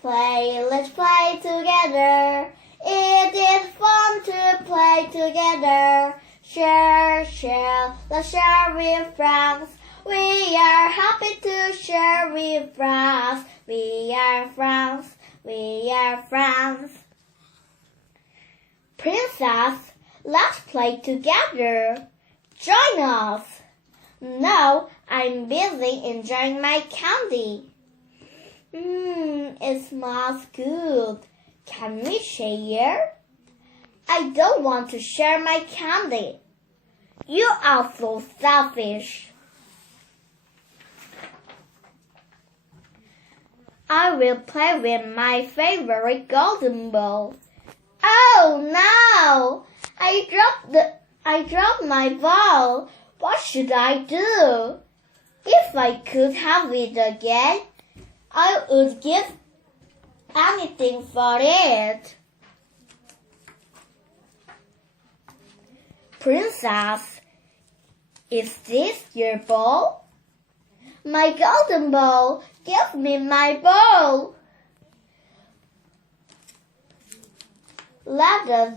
Play, let's play together. It is fun to play together. Share, let's share with friends. We are happy to share with friends. We are friends. Princess, let's play together. Join us. No, I'm busy enjoying my candy. It smells good. Can we share? I don't want to share my candy. You are so selfish. I will play with my favorite golden ball. Oh no! I dropped my ball. What should I do? If I could have it again, I would give anything for it. Princess, is this your ball? My golden ball. Give me my ball. Let us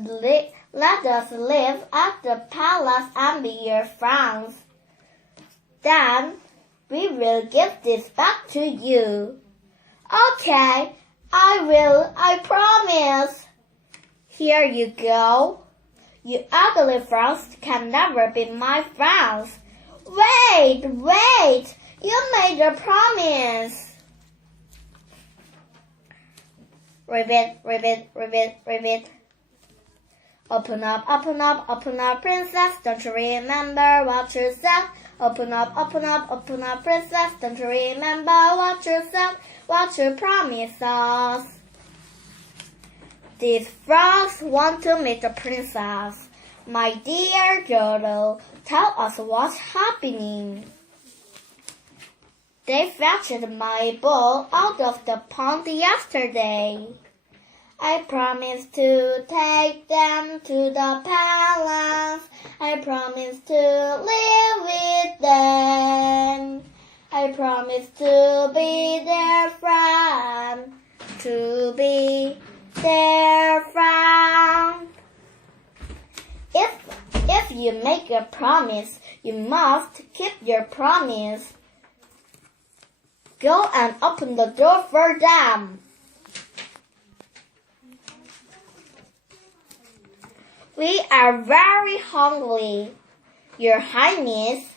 live at the palace and be your friends. Then we will give this back to you. Okay, I will, I promise. Here you go. You ugly friends can never be my friends. Wait, you made a promise. Ribbit. Open up, princess, don't you remember what you said? Open up, princess, don't you remember what you said? What you promised us? These frogs want to meet the princess. My dear Dodo, tell us what's happening. They fetched my ball out of the pond yesterday. I promised to take them to the palace. I promised to live with them. I promised to be their friend. If you make a promise, you must keep your promise. Go and open the door for them. We are very hungry, Your Highness.